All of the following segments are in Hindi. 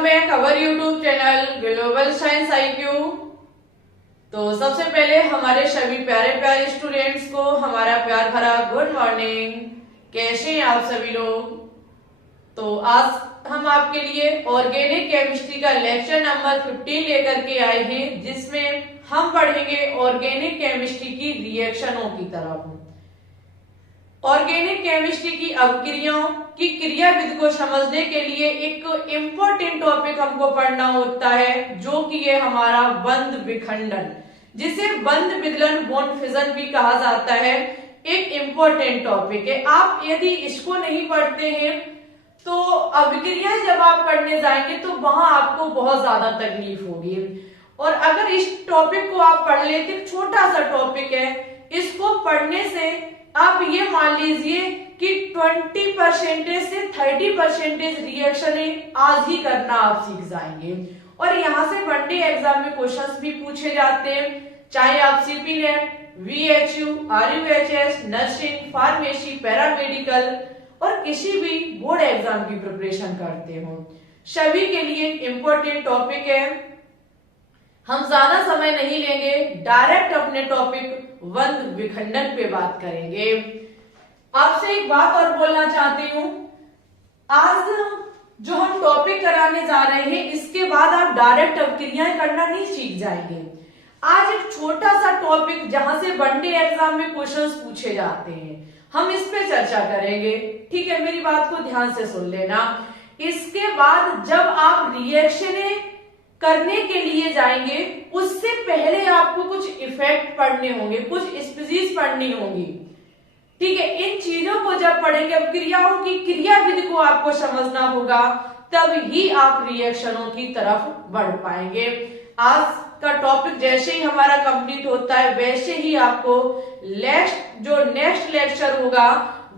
Welcome back our YouTube channel global science IQ। तो सबसे पहले हमारे सभी प्यारे प्यारे स्टूडेंट्स को हमारा प्यार भरा गुड मॉर्निंग। कैसे हैं आप सभी लोग? तो आज हम आपके लिए ऑर्गेनिक केमिस्ट्री का लेक्चर नंबर 15 लेकर के आए हैं, जिसमें हम पढ़ेंगे ऑर्गेनिक केमिस्ट्री की रिएक्शनों की तरफ। ऑर्गेनिक केमिस्ट्री की अवक्रियाओं की क्रियाविधि को समझने के लिए एक इम्पोर्टेंट टॉपिक हमको पढ़ना होता है, जो कि ये हमारा बंध विखंडन, जिसे बंध विदलन बॉन्ड फिजन भी कहा जाता है, एक इम्पोर्टेंट टॉपिक है। आप यदि इसको नहीं पढ़ते हैं तो अभिक्रियाएं जब आप पढ़ने जाएंगे तो वहां आपको बहुत ज्यादा तकलीफ होगी। और अगर इस टॉपिक को आप पढ़ लेते, छोटा सा टॉपिक है, इसको पढ़ने से आप ये मान लीजिए कि 20% से 30% रिएक्शन आज ही करना आप सीख जाएंगे। और यहाँ से वनडे एग्जाम में क्वेश्चंस भी पूछे जाते हैं, चाहे आप CP net, VHU, RUHS, nursing, pharmacy, paramedical और किसी भी बोर्ड एग्जाम की प्रिपरेशन करते हो, सभी के लिए इम्पोर्टेंट टॉपिक है। हम ज्यादा समय नहीं लेंगे, डायरेक्ट अपने टॉपिक बंध विखंडन पे बात करेंगे। आपसे एक बात और बोलना चाहती हूँ, आज जो हम टॉपिक कराने जा रहे हैं, इसके बाद आप डायरेक्ट अवक्रियाएं करना नहीं सीख जाएंगे। आज एक छोटा सा टॉपिक जहां से वनडे एग्जाम में क्वेश्चंस पूछे जाते हैं, हम इस पे चर्चा करेंगे। ठीक है, मेरी बात को ध्यान से सुन लेना। इसके बाद जब आप रिएक्शनें करने के लिए जाएंगे, उससे पहले आपको कुछ इफेक्ट पढ़ने होंगे, कुछ स्पीशीज पढ़नी होगी। ठीक है, इन चीजों को जब पढ़ेंगे, अब क्रियाओं की क्रियाविधि को आपको समझना होगा, तब ही आप रिएक्शनों की तरफ बढ़ पाएंगे। आज का टॉपिक जैसे ही हमारा कंप्लीट होता है, वैसे ही आपको नेक्स्ट लेक्चर होगा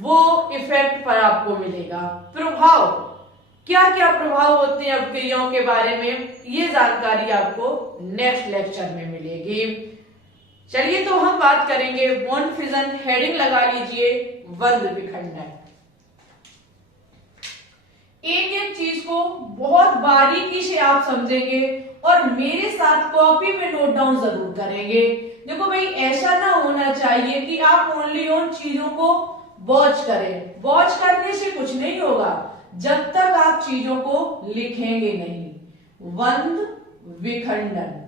वो इफेक्ट पर आपको मिलेगा। प्रभाव, क्या क्या प्रभाव होते हैं अवक्रियाओं के बारे में, ये जानकारी आपको नेक्स्ट लेक्चर में मिलेगी। चलिए तो हम बात करेंगे बॉन्ड फिजन। हेडिंग लगा लीजिए बंध विखंडन। एक एक चीज को बहुत बारीकी से आप समझेंगे और मेरे साथ कॉपी में नोट डाउन जरूर करेंगे। देखो भाई, ऐसा ना होना चाहिए कि आप ओनली उन चीजों को वॉच करें। वॉच करने से कुछ नहीं होगा जब तक आप चीजों को लिखेंगे नहीं। बंध विखंडन,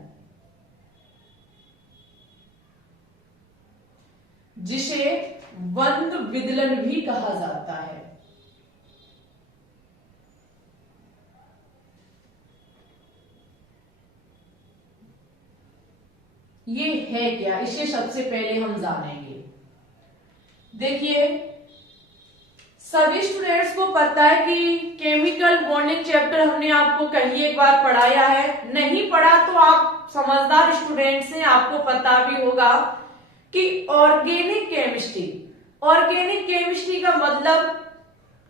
जिसे बंध विदलन भी कहा जाता है, ये है क्या, इसे सबसे पहले हम जानेंगे। देखिए, सभी स्टूडेंट्स को पता है कि केमिकल बॉन्डिंग चैप्टर हमने आपको कहीं एक बार पढ़ाया है। नहीं पढ़ा तो आप समझदार स्टूडेंट्स हैं, आपको पता भी होगा कि ऑर्गेनिक केमिस्ट्री का मतलब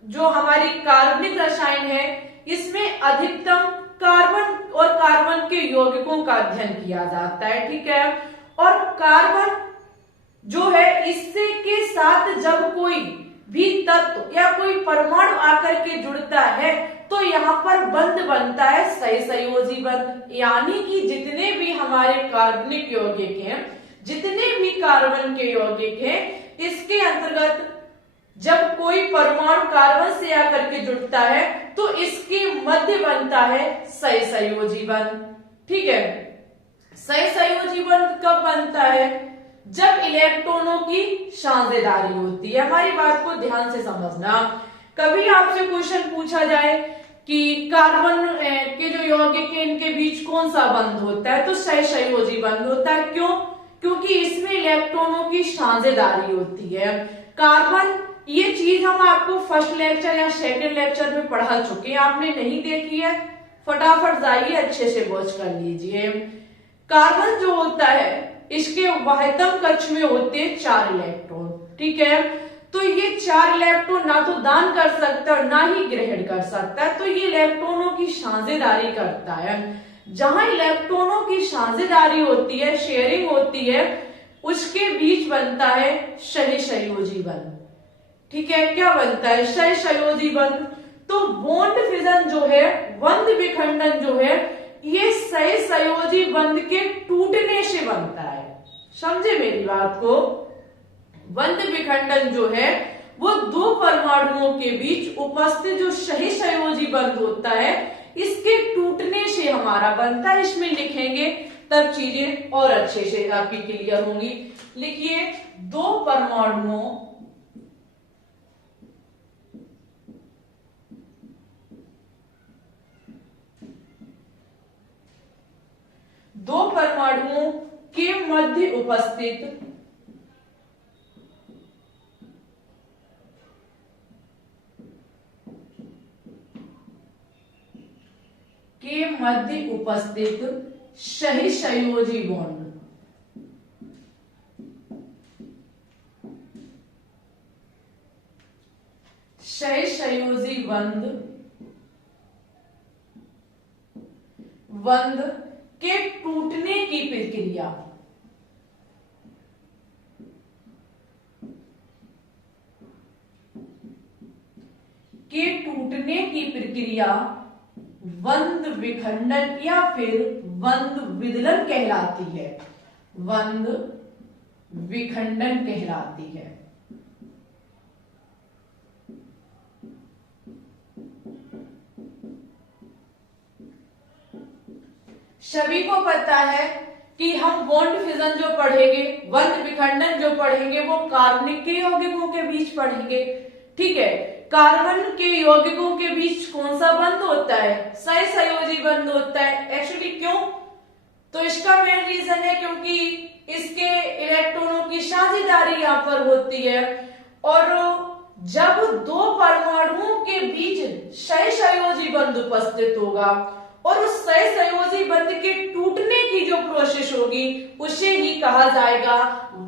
जो हमारी कार्बनिक रसायन है, इसमें अधिकतम कार्बन और कार्बन के यौगिकों का अध्ययन किया जाता है। ठीक है, और कार्बन जो है, इससे के साथ जब कोई भी तत्व या कोई परमाणु आकर के जुड़ता है तो यहाँ पर बंध बनता है, सही संयोजी बंध। यानी कि जितने भी हमारे कार्बनिक यौगिक हैं, जितने भी कार्बन के यौगिक हैं, इसके अंतर्गत जब कोई परमाणु कार्बन से आकर के जुड़ता है तो इसके मध्य बनता है सही संयोजी बंध। ठीक है, सही संयोजी बंध कब बनता है? जब इलेक्ट्रॉनों की साझेदारी होती है। हमारी बात को ध्यान से समझना। कभी आपसे क्वेश्चन पूछा जाए कि कार्बन के जो यौगिक है, इनके बीच कौन सा बंध होता है, तो सही संयोजी बंध होता है। क्यों? क्योंकि इसमें इलेक्ट्रॉनों की साझेदारी होती है। कार्बन, ये चीज हम आपको फर्स्ट लेक्चर या सेकेंड लेक्चर में पढ़ा चुके हैं, आपने नहीं देखी है, फटाफट जाइए अच्छे से वॉच कर लीजिए। कार्बन जो होता है, इसके बाह्यतम कक्ष में होते हैं 4 इलेक्ट्रॉन। ठीक है, तो ये 4 इलेक्ट्रॉन ना तो दान कर सकता है ना ही ग्रहण कर सकता है, तो ये इलेक्ट्रॉनों की साझेदारी करता है। जहां इलेक्ट्रॉनों की साझेदारी होती है, शेयरिंग होती है, उसके बीच बनता है सही संयोजी बंध। ठीक है, क्या बनता है? सही संयोजी बंध। तो बॉन्ड फिजन जो है, बंध विखंडन जो है, ये सहसंयोजी बंध के टूटने से बनता है। समझे मेरी बात को? बंध विखंडन जो है वो दो परमाणुओं के बीच उपस्थित जो सहसंयोजी बंध होता है, इसके टूटने से हमारा बनता है। इसमें लिखेंगे तब चीजें और अच्छे से आपकी क्लियर होंगी। लिखिए, दो परमाणुओं के मध्य उपस्थित सहसंयोजी बॉन्ड, सहसंयोजी बंध के टूटने की प्रक्रिया, बंध विखंडन या फिर बंध विदलन कहलाती है। बंध विखंडन कहलाती है। सभी को पता है कि हम बॉन्ड फिजन जो पढ़ेंगे, बंध विखंडन जो पढ़ेंगे, वो कार्बनिक के यौगिकों के बीच पढ़ेंगे। ठीक है, कार्बन के यौगिकों के बीच कौन सा बंध होता है? सहसंयोजी बंध होता है। एक्चुअली क्यों? तो इसका मेन रीजन है क्योंकि इसके इलेक्ट्रॉनों की साझेदारी यहाँ पर होती है, और जब दो परमाणुओं के बीच सहसंयोजी बंध उपस्थित होगा और उस सहसंयोजी बंध के टूटने की जो प्रोसेस होगी, उसे ही कहा जाएगा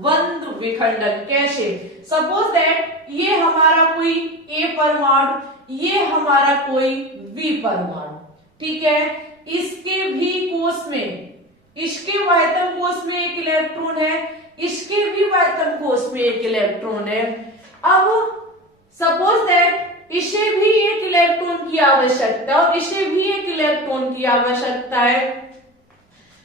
बंध विखंडन। कैसे? सपोज दैट ये हमारा कोई ए परमाणु, ये हमारा कोई बी परमाणु, ठीक है, इसके भी कोष में, इसके वायतम कोष में एक इलेक्ट्रॉन है, इसके भी वायतम कोष में एक इलेक्ट्रॉन है। अब सपोज दैट इसे भी एक इलेक्ट्रॉन की आवश्यकता है और इसे भी एक इलेक्ट्रॉन की आवश्यकता है।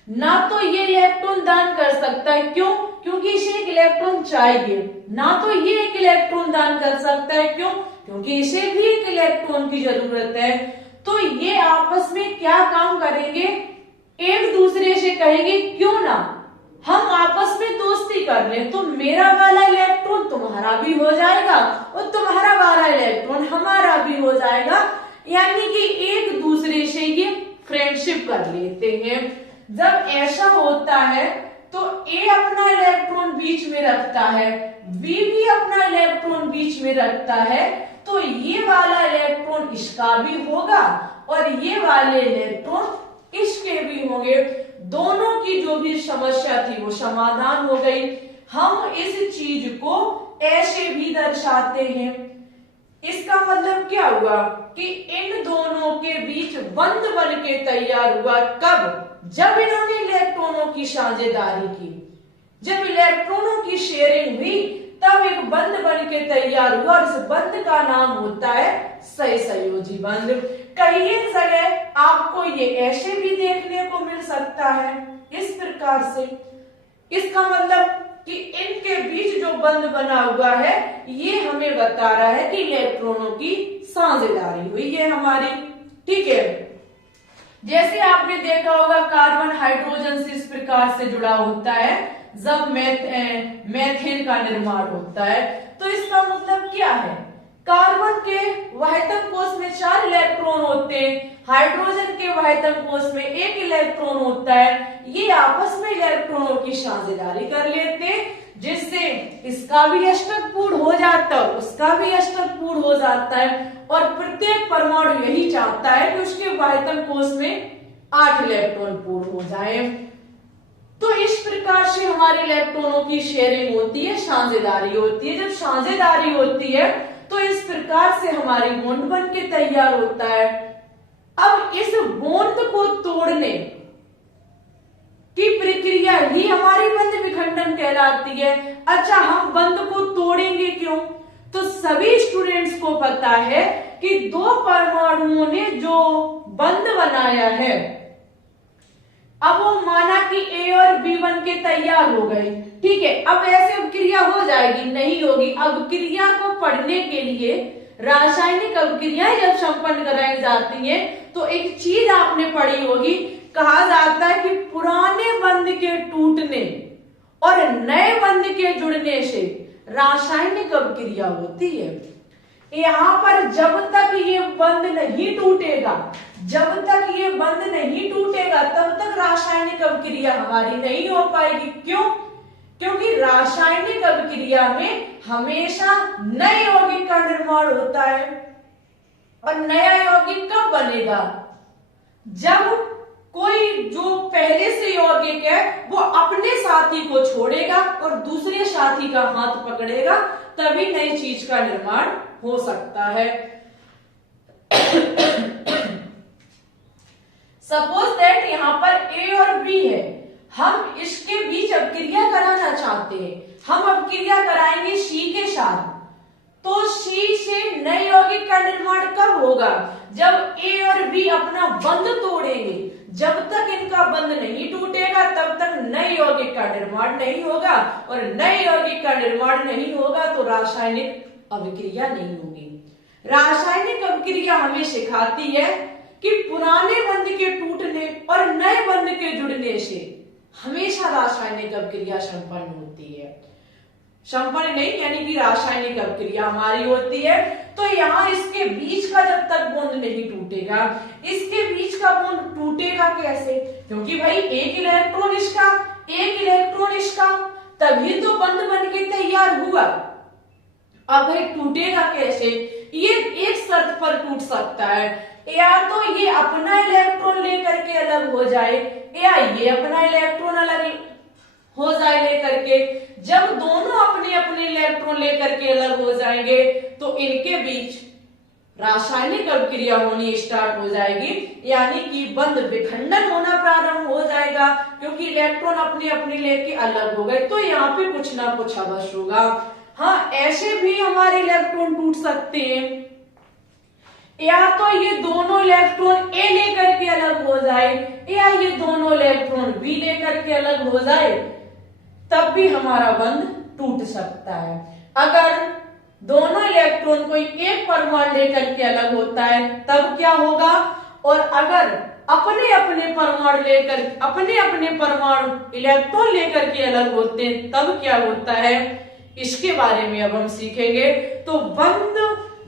ना तो ये इलेक्ट्रॉन दान कर सकता है, क्यों? क्योंकि इसे एक इलेक्ट्रॉन चाहिए। ना तो ये एक इलेक्ट्रॉन दान कर सकता है, क्यों? क्योंकि इसे भी एक इलेक्ट्रॉन की जरूरत है। तो ये आपस में क्या काम करेंगे? एक दूसरे से कहेंगे क्यों ना हम आपस में दोस्ती कर लें, तो मेरा वाला इलेक्ट्रॉन तुम्हारा भी हो जाएगा और तुम्हारा वाला इलेक्ट्रॉन हमारा भी हो जाएगा। यानी कि एक दूसरे से ये फ्रेंडशिप कर लेते हैं। जब ऐसा होता है तो ए अपना इलेक्ट्रॉन बीच में रखता है, बी भी अपना इलेक्ट्रॉन बीच में रखता है, तो ये वाला इलेक्ट्रॉन इसका भी होगा और ये वाले इलेक्ट्रॉन इसके भी होंगे। दोनों की जो भी समस्या थी वो समाधान हो गई। हम इस चीज को ऐसे भी दर्शाते हैं। इसका मतलब क्या हुआ कि इन दोनों के बीच बंध बन के तैयार हुआ। कब? जब इन्होंने इलेक्ट्रॉनों की साझेदारी की, जब इलेक्ट्रॉनों की शेयरिंग हुई, तब एक बंध बन के तैयार हुआ और इस बंध का नाम होता है सहसंयोजी बंध। कई जगह आपको ये ऐसे भी देखने को मिल सकता है इस प्रकार से। इसका मतलब कि इनके बीच जो बंध बना हुआ है ये हमें बता रहा है कि इलेक्ट्रॉनों की साझेदारी हुई है हमारी। ठीक है, जैसे आपने देखा होगा कार्बन हाइड्रोजन से इस प्रकार से जुड़ा होता है जब मेथेन का निर्माण होता है। तो इसका मतलब क्या है? कार्बन के वाहितम कोष में 4 इलेक्ट्रॉन होते हैं, हाइड्रोजन के वाहितम कोष में 1 इलेक्ट्रॉन होता है। ये आपस में इलेक्ट्रॉनों की साझेदारी कर लेते हैं, जिससे इसका भी अष्टक पूर्ण हो जाता है, उसका भी अष्टक पूर्ण हो जाता है, और प्रत्येक परमाणु यही चाहता है कि उसके वाहितम कोष में 8 इलेक्ट्रॉन पूर्ण हो जाए। तो इस प्रकार से हमारे इलेक्ट्रॉनों की शेयरिंग होती है, साझेदारी होती है। जब साझेदारी होती है तो इस प्रकार से हमारी बॉन्ड बन के तैयार होता है। अब इस बॉन्ड को तोड़ने की प्रक्रिया ही हमारी बंध विखंडन कहलाती है। अच्छा, हम बंध को तोड़ेंगे क्यों? तो सभी स्टूडेंट्स को पता है कि दो परमाणुओं ने जो बंध बनाया है, अब वो माना कि ए और बी बन के तैयार हो गए, ठीक है। अब ऐसे अभिक्रिया हो जाएगी? नहीं होगी। अभिक्रिया को पढ़ने के लिए, रासायनिक अभिक्रियाएं जब संपन्न कराई जाती हैं, तो एक चीज आपने पढ़ी होगी, कहा जाता है कि पुराने बंध के टूटने और नए बंध के जुड़ने से रासायनिक अभिक्रिया होती है। यहाँ पर जब तक ये बंध नहीं टूटेगा, जब तक ये बंध नहीं टूटेगा, तब तक रासायनिक अभिक्रिया हमारी नहीं हो पाएगी। क्यों? क्योंकि रासायनिक अभिक्रिया में हमेशा नए यौगिक का निर्माण होता है। और नया यौगिक कब बनेगा? जब कोई जो पहले से यौगिक है वो अपने साथी को छोड़ेगा और दूसरे साथी का हाथ पकड़ेगा, तभी नई चीज का निर्माण हो सकता है। सपोज दैट यहाँ पर ए और बी है, हम इसके बीच अभिक्रिया कराना चाहते हैं, हम अभिक्रिया कराएंगे सी के साथ, तो सी से नए यौगिक का निर्माण कब होगा? जब ए और बी अपना बंध तोड़ेंगे। जब तक इनका बंध नहीं टूटेगा तब तक नए यौगिक का निर्माण नहीं होगा, और नए यौगिक का निर्माण नहीं होगा तो रासायनिक अभिक्रिया नहीं होगी। रासायनिक अभिक्रिया हमें सिखाती है कि पुराने बंध के टूटने और नए बंध के जुड़ने से हमेशा रासायनिक अभिक्रिया संपन्न होती है। संपन्न नहीं यानी कि रासायनिक अभिक्रिया हमारी होती है। तो यहाँ इसके बीच का जब तक बॉन्ड नहीं टूटेगा, इसके बीच का बॉन्ड टूटेगा कैसे? क्योंकि भाई एक इलेक्ट्रॉन इसका, एक इलेक्ट्रॉन इसका, तभी तो बंध बन के तैयार हुआ। अब भाई टूटेगा कैसे? ये एक शर्त पर टूट सकता है, या तो ये अपना इलेक्ट्रॉन लेकर के अलग हो जाए, या ये अपना इलेक्ट्रॉन अलग हो जाए लेकर के। जब दोनों अपने अपने इलेक्ट्रॉन लेकर के अलग हो जाएंगे तो इनके बीच रासायनिक अभिक्रिया होनी स्टार्ट हो जाएगी, यानी कि बंध विखंडन होना प्रारंभ हो जाएगा, क्योंकि इलेक्ट्रॉन अपने अपने लेके अलग हो गए। तो यहाँ पे कुछ ना कुछ अवश्य होगा। हाँ, ऐसे भी हमारे इलेक्ट्रॉन टूट सकते हैं, या तो ये दोनों इलेक्ट्रॉन ए लेकर के अलग हो जाए, या ये दोनों इलेक्ट्रॉन बी लेकर के अलग हो जाए, तब भी हमारा बंध टूट सकता है। अगर दोनों इलेक्ट्रॉन कोई एक परमाणु लेकर के अलग होता है तब क्या होगा? और अगर अपने अपने परमाणु लेकर, अपने अपने परमाणु इलेक्ट्रॉन लेकर के अलग होते हैं तब क्या होता है, इसके बारे में अब हम सीखेंगे। तो बंध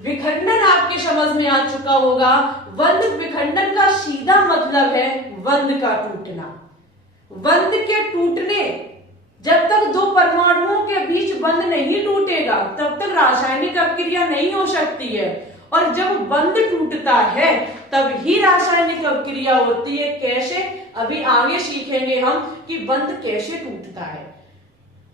विखंडन आपके समझ में आ चुका होगा। बंध विखंडन का सीधा मतलब है बंध का टूटना। बंध के टूटने, जब तक दो परमाणुओं के बीच बंध नहीं टूटेगा तब तक रासायनिक अभिक्रिया नहीं हो सकती है, और जब बंध टूटता है तब ही रासायनिक अभिक्रिया होती है। कैसे? अभी आगे सीखेंगे हम कि बंध कैसे टूटता है।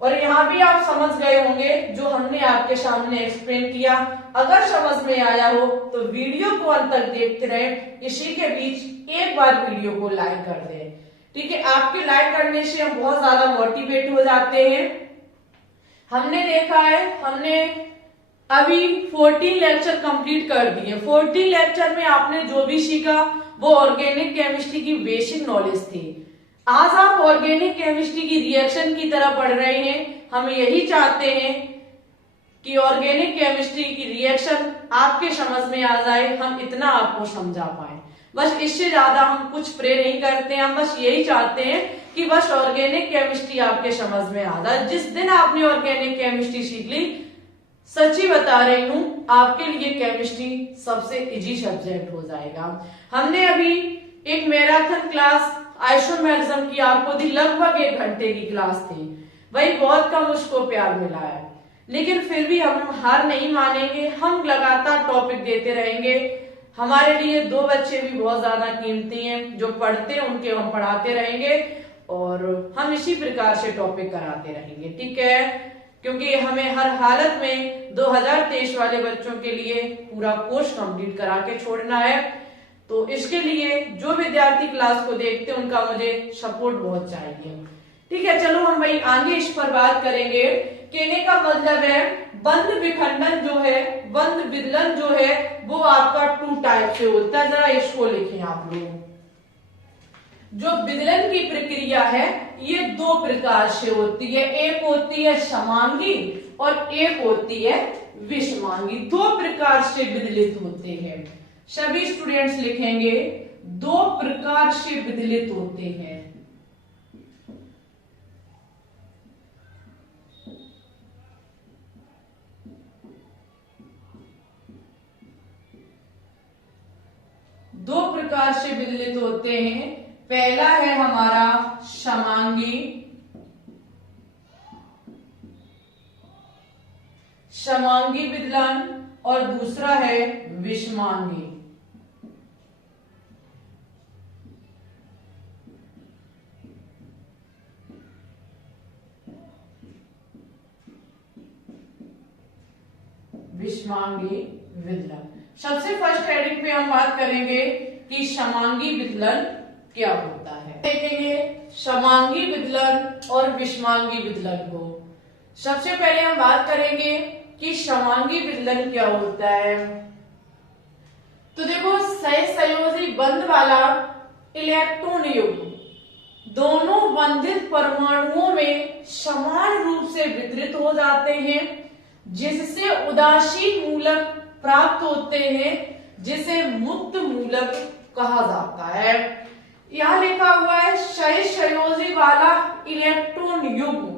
और यहाँ भी आप समझ गए होंगे जो हमने आपके सामने एक्सप्लेन किया। अगर समझ में आया हो तो वीडियो को अंत तक देखते रहे। इसी के बीच एक बार वीडियो को लाइक कर दें, ठीक है। आपके लाइक करने से हम बहुत ज्यादा मोटिवेट हो जाते हैं। हमने देखा है, हमने अभी 14 लेक्चर कंप्लीट कर दिए। 14 लेक्चर में आपने जो भी सीखा वो ऑर्गेनिक केमिस्ट्री की बेसिक नॉलेज थी। आज आप ऑर्गेनिक केमिस्ट्री की रिएक्शन की तरह पढ़ रहे हैं। हम यही चाहते हैं कि ऑर्गेनिक केमिस्ट्री की रिएक्शन आपके समझ में आ जाए, हम इतना आपको समझा पाए। बस इससे ज्यादा हम कुछ प्रे नहीं करते हैं। हम बस यही चाहते हैं कि बस ऑर्गेनिक केमिस्ट्री आपके समझ में आ जाए। जिस दिन आपने ऑर्गेनिक केमिस्ट्री सीख ली, सच्ची बता रही हूं, आपके लिए केमिस्ट्री सबसे इजी सब्जेक्ट हो जाएगा। हमने अभी एक मैराथन क्लास आइसोमेरिज्म की आपको दी, लगभग 1 घंटे की क्लास थी। वही बहुत कम उसको प्यार मिला है, लेकिन फिर भी हम हार नहीं मानेंगे। हम लगातार टॉपिक देते रहेंगे। हमारे लिए 2 बच्चे भी बहुत ज्यादा कीमती हैं, जो पढ़ते हैं उनके हम पढ़ाते रहेंगे, और हम इसी प्रकार से टॉपिक कराते रहेंगे, ठीक है। क्योंकि हमें हर हालत में 2023 वाले बच्चों के लिए पूरा कोर्स कंप्लीट करा के छोड़ना है। तो इसके लिए जो विद्यार्थी क्लास को देखते हैं उनका मुझे सपोर्ट बहुत चाहिए, ठीक है, चलो हम भाई आगे इस पर बात करेंगे। कहने का मतलब है बंध विखंडन जो है, बंध विदलन जो है वो आपका 2 टाइप से होता है। जरा इसको लिखें आप लोग। जो विदलन की प्रक्रिया है ये 2 प्रकार से होती है, एक होती है समांगी और एक होती है विषमांगी। 2 प्रकार से विदलित होते हैं। सभी स्टूडेंट्स लिखेंगे 2 प्रकार से विदलित होते हैं। दो प्रकार से विदलित होते हैं। पहला है हमारा समांगी, समांगी विदलन, और दूसरा है विषमांगी। विषमांगी विदलन। सबसे फर्स्ट हेडिंग पे हम बात करेंगे कि समांगी विदलन क्या होता है। देखेंगे समांगी विदलन और विषमांगी विदलन को। सबसे पहले हम बात करेंगे कि समांगी विदलन क्या होता है। तो देखो सहसंयोजी बंध वाला इलेक्ट्रॉन युग्म दोनों बंधित परमाणुओं में समान रूप से वितरित हो जाते हैं, जिससे उदासीन मूलक प्राप्त होते हैं, जिसे मुक्त मूलक कहा जाता है। यहां लिखा हुआ है सहसंयोजी वाला इलेक्ट्रॉन युग्म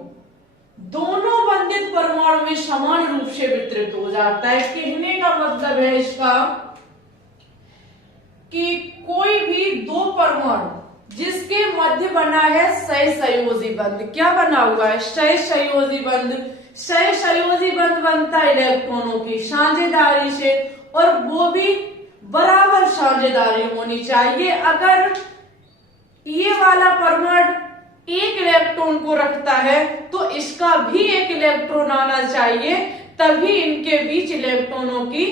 दोनों बंधित परमाणु में समान रूप से वितरित हो जाता है। कहने का मतलब है इसका कि कोई भी 2 परमाणु जिसके मध्य बना है सहसंयोजी बंध, क्या बना हुआ है सहसंयोजी बंध। सहसंयोजी बंध बनता है इलेक्ट्रॉनों की साझेदारी से, और वो भी बराबर साझेदारी होनी चाहिए। अगर ये वाला परमाणु एक इलेक्ट्रॉन को रखता है तो इसका भी एक इलेक्ट्रॉन आना चाहिए, तभी इनके बीच इलेक्ट्रॉनों की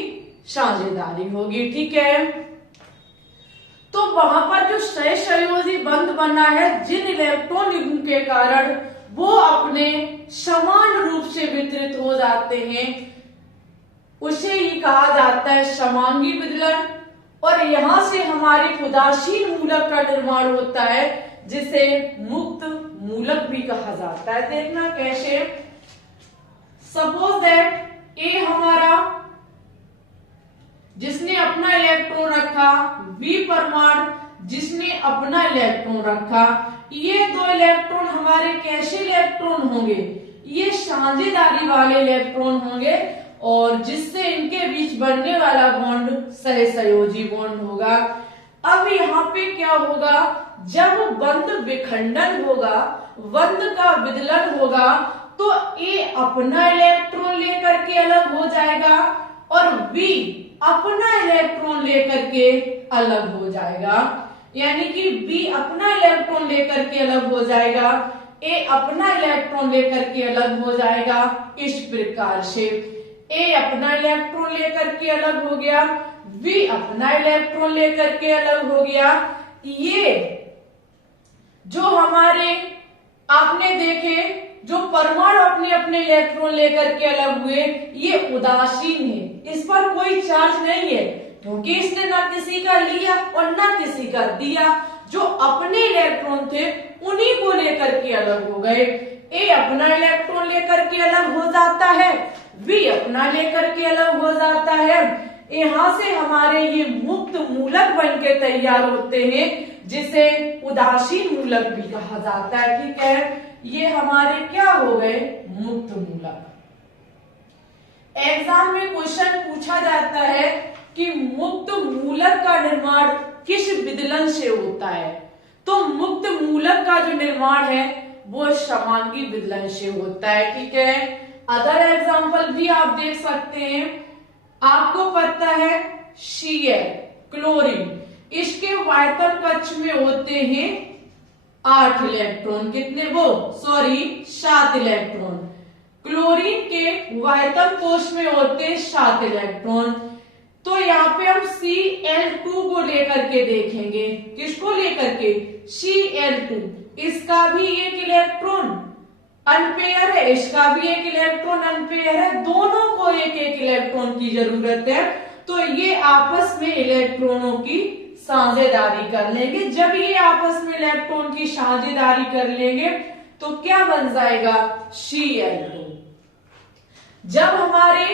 साझेदारी होगी। ठीक है, तो वहां पर जो सहसंयोजी बंध बना है, जिन इलेक्ट्रॉन युग्म के कारण वो अपने समान रूप से वितरित हो जाते हैं, उसे ही कहा जाता है समांगी विदलन। और यहां से हमारे उदासीन मूलक का निर्माण होता है, जिसे मुक्त मूलक भी कहा जाता है। देखना कैसे। सपोज दैट ए हमारा जिसने अपना इलेक्ट्रॉन रखा, बी परमाणु जिसने अपना इलेक्ट्रॉन रखा, ये 2 इलेक्ट्रॉन हमारे कैसे इलेक्ट्रॉन होंगे, ये साझेदारी वाले इलेक्ट्रॉन होंगे, और जिससे इनके बीच बनने वाला बॉन्ड सहसंयोजी बॉन्ड होगा। अब यहाँ पे क्या होगा, जब बंध विखंडन होगा, बंध का विदलन होगा, तो ए अपना इलेक्ट्रॉन लेकर के अलग हो जाएगा और बी अपना इलेक्ट्रॉन लेकर के अलग हो जाएगा। यानी कि बी अपना इलेक्ट्रॉन लेकर के अलग हो जाएगा, ए अपना इलेक्ट्रॉन लेकर के अलग हो जाएगा। इस प्रकार से ए अपना इलेक्ट्रॉन लेकर के अलग हो गया, बी अपना इलेक्ट्रॉन लेकर के अलग हो गया। ये जो हमारे आपने देखे जो परमाणु अपने अपने इलेक्ट्रॉन लेकर के अलग हुए, ये उदासीन है, इस पर कोई चार्ज नहीं है, क्योंकि इसने ना किसी का लिया और ना किसी का दिया। जो अपने इलेक्ट्रॉन थे उन्हीं को लेकर के अलग हो गए। ए अपना इलेक्ट्रॉन लेकर के अलग हो जाता है, बी अपना लेकर के अलग हो जाता है। यहाँ से हमारे ये मुक्त मूलक बन के तैयार होते हैं, जिसे उदासीन मूलक भी कहा जाता है। ठीक है, ये हमारे क्या हो गए, मुक्त मूलक। एग्जाम में क्वेश्चन पूछा जाता है कि मुक्त मूलक का निर्माण किस विदलन से होता है, तो मुक्त मूलक का जो निर्माण है वो समांगी विदलन से होता है। ठीक है, अदर एग्जाम्पल भी आप देख सकते हैं। आपको पता है Cl क्लोरीन, इसके वायतन कक्ष में होते हैं 8 इलेक्ट्रॉन, कितने वो 7 इलेक्ट्रॉन। क्लोरीन के वायतन कोश में होते हैं 7 इलेक्ट्रॉन। तो यहाँ पे हम Cl2 को लेकर के देखेंगे, किसको लेकर के, Cl2। इसका भी एक इलेक्ट्रॉन अनपेयर है, इसका भी एक इलेक्ट्रॉन अनपेयर है, दोनों को एक एक इलेक्ट्रॉन की जरूरत है। तो ये आपस में इलेक्ट्रॉनों की साझेदारी कर लेंगे। जब ये आपस में इलेक्ट्रॉन की साझेदारी कर लेंगे तो क्या बन जाएगा, Cl2। जब हमारे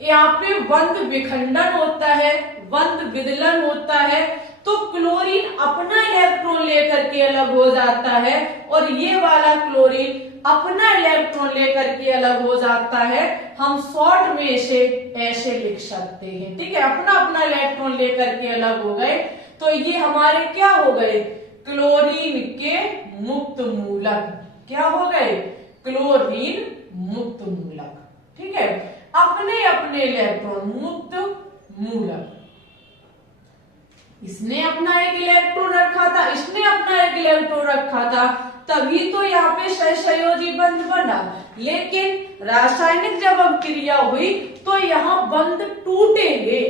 यहाँ पे बंध विखंडन होता है, बंध विदलन होता है, तो क्लोरीन अपना इलेक्ट्रॉन लेकर के अलग हो जाता है और ये वाला क्लोरीन अपना इलेक्ट्रॉन लेकर के अलग हो जाता है। हम शॉर्ट में इसे ऐसे लिख सकते हैं, ठीक है, अपना अपना इलेक्ट्रॉन लेकर के अलग हो गए। तो ये हमारे क्या हो गए, क्लोरीन के मुक्त मूलक। क्या हो गए, क्लोरीन मुक्त मूलक, ठीक है, अपने अपने इलेक्ट्रॉन मुक्त मूलक। इसने अपना एक इलेक्ट्रॉन रखा था, इसने अपना एक इलेक्ट्रॉन रखा था, तभी तो यहाँ पे सहसंयोजी बंध बना। लेकिन रासायनिक जब अभिक्रिया हुई तो यहाँ बंध टूटेंगे,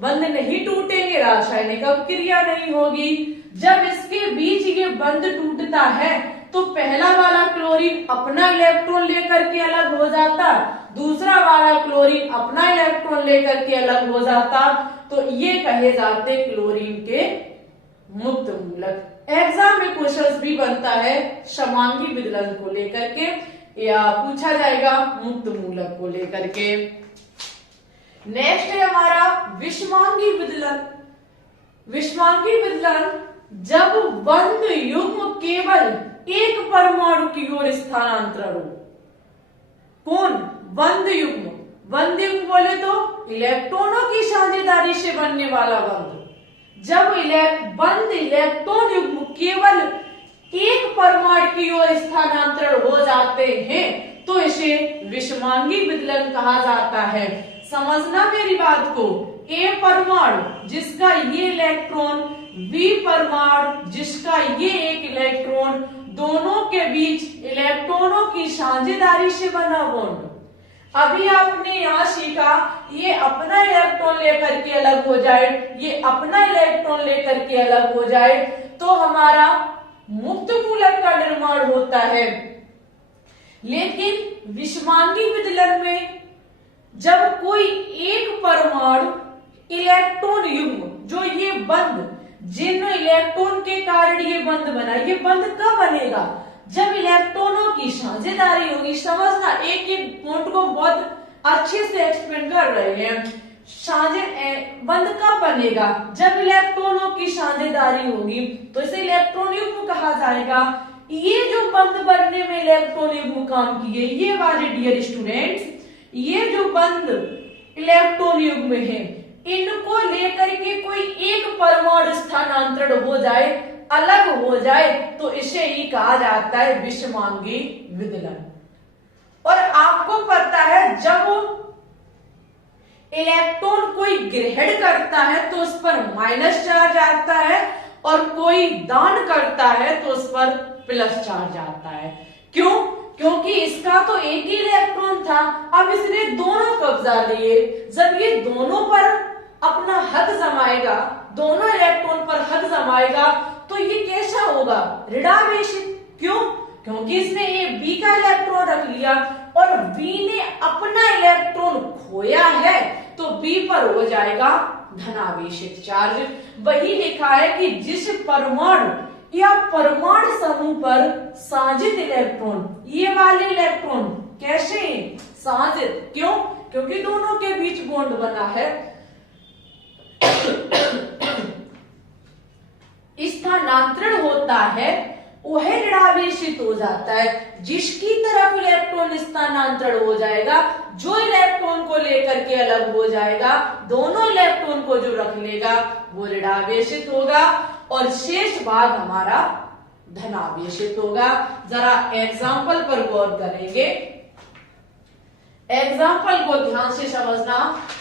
बंध नहीं टूटेंगे, रासायनिक अभिक्रिया नहीं होगी। जब इसके बीच ये बंध टूटता है तो पहला वाला क्लोरीन अपना इलेक्ट्रॉन लेकर के अलग हो जाता, दूसरा वाला क्लोरीन अपना इलेक्ट्रॉन लेकर के अलग हो जाता, तो ये कहे जाते क्लोरीन के मुक्त मूलक। एग्जाम में क्वेश्चन भी बनता है समांगी विदलन को लेकर के, या पूछा जाएगा मुक्त मूलक को लेकर के। नेक्स्ट है हमारा विषमांगी विदलन। विषमांगी विदलन जब बंध युग्म केवल एक परमाणु की ओर स्थानांतरण हो। कौन, बंध युग्म। बंध युग्म बोले तो इलेक्ट्रॉनों की साझेदारी से बनने वाला बंध। जब बंध इलेक्ट्रॉन युग्म केवल एक परमाणु की ओर स्थानांतरण हो जाते हैं तो इसे विषमांगी विदलन कहा जाता है। समझना मेरी बात को, ए परमाणु जिसका ये इलेक्ट्रॉन, बी परमाणु जिसका ये एक इलेक्ट्रॉन, दोनों के बीच इलेक्ट्रॉनों की साझेदारी से बना बॉन्ड। अभी आपने यहाँ सीखा ये अपना इलेक्ट्रॉन लेकर के अलग हो जाए, ये अपना इलेक्ट्रॉन लेकर के अलग हो जाए, तो हमारा मुक्त मूलक का निर्माण होता है। लेकिन विषमांगी विदलन में जब कोई एक परमाणु इलेक्ट्रॉन युग्म, जो ये बंध, जिन इलेक्ट्रॉन के कारण ये बंध बना, ये बंध कब बनेगा, जब इलेक्ट्रॉनों की साझेदारी होगी। समझना, एक एक पॉइंट को बहुत अच्छे से एक्सप्लेन कर रहे हैं। बंध कब बनेगा, जब इलेक्ट्रॉनों की साझेदारी होगी, तो इसे इलेक्ट्रॉन युग्म कहा जाएगा। ये जो बंध बनने में इलेक्ट्रॉन युग्म काम किए, ये वाले डियर स्टूडेंट्स, ये जो बंध इलेक्ट्रॉन युग्म है, इनको लेकर के कोई एक परमाणु स्थानांतरण हो जाए, अलग हो जाए, तो इसे ही कहा जाता है विषमांगी विदलन। और आपको पता है जब इलेक्ट्रॉन कोई ग्रहण करता है तो उस पर माइनस चार्ज आता है, और कोई दान करता है तो उस पर प्लस चार्ज आता है। क्यों, क्योंकि इसका तो एक ही इलेक्ट्रॉन था, अब इसने दोनों कब्जा लिए। जब ये दोनों पर अपना हक जमाएगा, दोनों इलेक्ट्रॉन पर हक जमाएगा, तो ये कैसा होगा, ऋणावेशित। क्यों, क्योंकि इसने ये बी का इलेक्ट्रॉन रख लिया और बी ने अपना इलेक्ट्रॉन खोया है, तो बी पर हो जाएगा धनावेशित चार्ज। वही लिखा है कि जिस परमाणु या परमाणु समूह पर साझित इलेक्ट्रॉन, ये वाले इलेक्ट्रॉन कैसे साझित, क्यों, क्योंकि दोनों के बीच बॉन्ड बना है, स्थानांतरण होता है, वह ऋणावेशित हो जाता है। जिसकी तरफ इलेक्ट्रॉन स्थानांतरण हो जाएगा, जो इलेक्ट्रॉन को लेकर के अलग हो जाएगा, दोनों इलेक्ट्रॉन को जो रख लेगा वो ऋणावेशित होगा, और शेष भाग हमारा धनावेशित होगा। जरा एग्जाम्पल पर गौर करेंगे, एग्जाम्पल को ध्यान से समझना।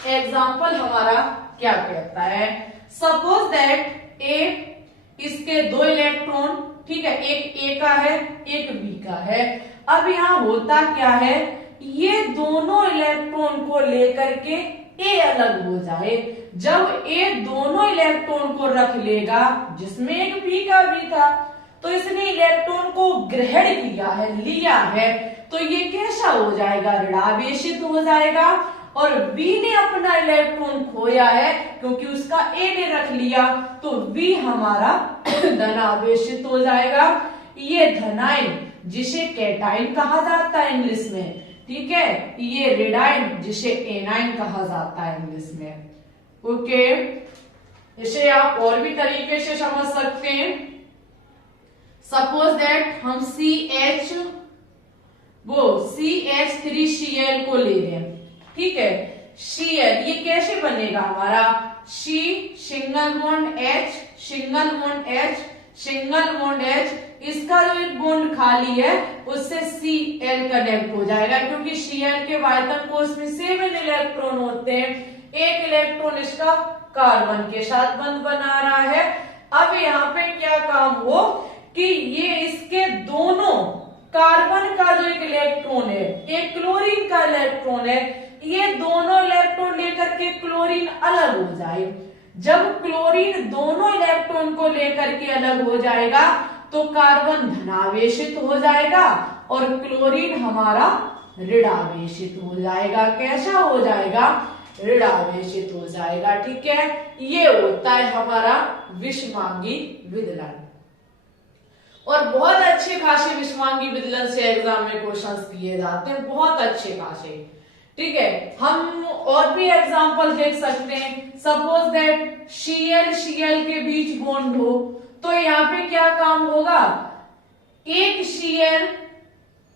एग्जाम्पल हमारा क्या कहता है, सपोज दैट ए, इसके दो इलेक्ट्रॉन, ठीक है, एक ए का है, एक बी का है। अब यहाँ होता क्या है, ये दोनों इलेक्ट्रॉन को लेकर के ए अलग हो जाए। जब ए दोनों इलेक्ट्रॉन को रख लेगा, जिसमें एक बी का भी था, तो इसने इलेक्ट्रॉन को ग्रहण किया है, लिया है, तो ये कैसा हो जाएगा, ऋणावेशित हो जाएगा। और B ने अपना इलेक्ट्रॉन खोया है क्योंकि उसका A ने रख लिया, तो B हमारा धनावेशित हो जाएगा। ये धनायन जिसे कैटायन कहा जाता है इंग्लिश में, ठीक है, ये ऋणायन जिसे एनायन कहा जाता है इंग्लिश में। ओके, इसे आप और भी तरीके से समझ सकते हैं। सपोज दैट हम CH3Cl को ले लें, ठीक है, Cl ये कैसे बनेगा हमारा, C single bond H single bond H single bond H, इसका जो एक बॉन्ड खाली है उससे Cl कनेक्ट हो जाएगा, क्योंकि Cl के आयतन कोष में 7 इलेक्ट्रॉन होते हैं, एक इलेक्ट्रॉन इसका कार्बन के साथ बंध बना रहा है। अब यहाँ पे क्या काम हो कि ये इसके दोनों कार्बन का जो एक इलेक्ट्रॉन है, एक क्लोरीन का इलेक्ट्रॉन है, ये दोनों इलेक्ट्रॉन लेकर के क्लोरीन अलग हो जाए। जब क्लोरीन दोनों इलेक्ट्रॉन को लेकर के अलग हो जाएगा तो कार्बन धनावेशित हो जाएगा और क्लोरीन हमारा ऋणावेशित हो जाएगा। कैसा हो जाएगा, ऋणावेशित हो जाएगा, ठीक है। ये होता है हमारा विषमांगी विदलन, और बहुत अच्छे खासे विषमांगी विदलन से एग्जाम में क्वेश्चंस दिए जाते हैं, बहुत अच्छे खासे, ठीक है। हम और भी एग्जांपल देख सकते हैं। सपोज दैट Cl के बीच बॉन्ड हो, तो यहाँ पे क्या काम होगा, एक Cl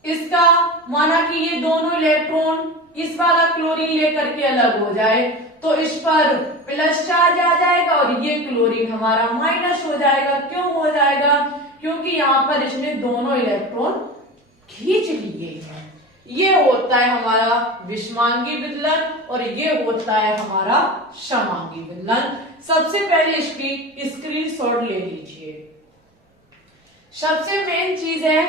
इसका माना कि ये दोनों इलेक्ट्रॉन इस वाला क्लोरीन लेकर के अलग हो जाए, तो इस पर प्लस चार्ज आ जाएगा और ये क्लोरीन हमारा माइनस हो जाएगा। क्यों हो जाएगा, क्योंकि यहाँ पर इसने दोनों इलेक्ट्रॉन खींच लिए हैं। ये होता है हमारा विषमांगी विदलन और ये होता है हमारा समांगी विदलन। सबसे पहले इसकी स्क्रीनशॉट ले लीजिए। सबसे मेन चीज है,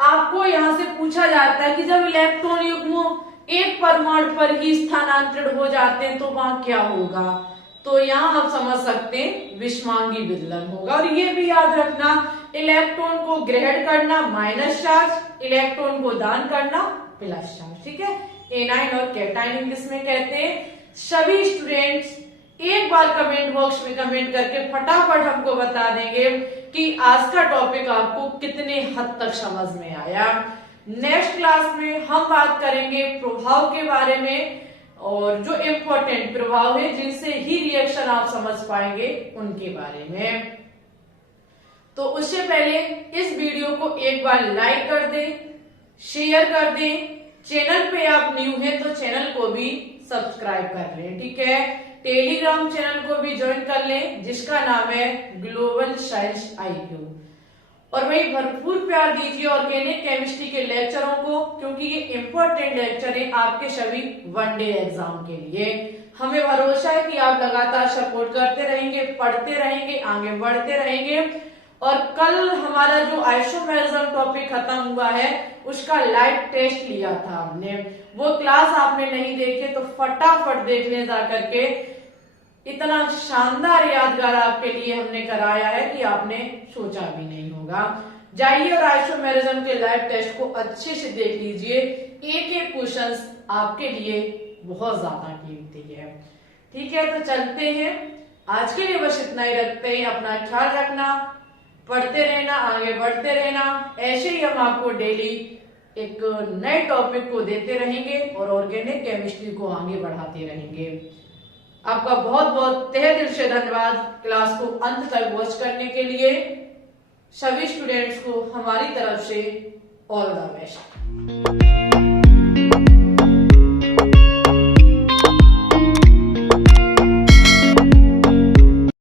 आपको यहां से पूछा जाता है कि जब इलेक्ट्रॉन युग्म एक परमाणु पर ही स्थानांतरित हो जाते हैं तो वहां क्या होगा, तो यहाँ आप समझ सकते हैं विषमांगी विदलन होगा। और ये भी याद रखना, इलेक्ट्रॉन को ग्रहण करना माइनस चार्ज, इलेक्ट्रॉन को दान करना प्लस चार्ज, ठीक है। एनायन और कैटायन इंग्लिश में कहते हैं। सभी स्टूडेंट्स एक बार कमेंट बॉक्स में कमेंट करके फटाफट हमको बता देंगे कि आज का टॉपिक आपको कितने हद तक समझ में आया। नेक्स्ट क्लास में हम बात करेंगे प्रभाव के बारे में, और जो इम्पोर्टेंट प्रभाव है जिनसे ही रिएक्शन आप समझ पाएंगे उनके बारे में। तो उससे पहले इस वीडियो को एक बार लाइक कर दें, शेयर कर दें। चैनल पे आप न्यू हैं तो चैनल को भी सब्सक्राइब कर लें, ठीक है। टेलीग्राम चैनल को भी ज्वाइन कर लें जिसका नाम है ग्लोबल साइंस IQ, और वही भरपूर प्यार दीजिए ऑर्गेनिक केमिस्ट्री के लेक्चरों को, क्योंकि ये इम्पोर्टेंट लेक्चर है आपके सभी वनडे एग्जाम के लिए। हमें भरोसा है कि आप लगातार सपोर्ट करते रहेंगे, पढ़ते रहेंगे, आगे बढ़ते रहेंगे। और कल हमारा जो आइसोमेरिज्म टॉपिक खत्म हुआ है उसका लाइव टेस्ट लिया था हमने, वो क्लास आपने नहीं देखे तो फटाफट देख लें जा करके। इतना शानदार यादगार आपके लिए हमने कराया है कि आपने सोचा भी नहीं होगा। जाइए और आइसोमेरिज्म के लाइव टेस्ट को अच्छे से देख लीजिए, एक एक क्वेश्चंस आपके लिए बहुत ज्यादा कीमती है, ठीक है। तो चलते हैं, आज के लिए बस इतना ही रखते हैं। अपना ख्याल रखना, पढ़ते रहना, आगे बढ़ते रहना। ऐसे ही हम आपको डेली एक नए टॉपिक को देते रहेंगे और ऑर्गेनिक केमिस्ट्री को आगे बढ़ाते रहेंगे। आपका बहुत बहुत तहे दिल से धन्यवाद क्लास को अंत तक वॉच करने के लिए। सभी स्टूडेंट्स को हमारी तरफ से ऑल द बेस्ट।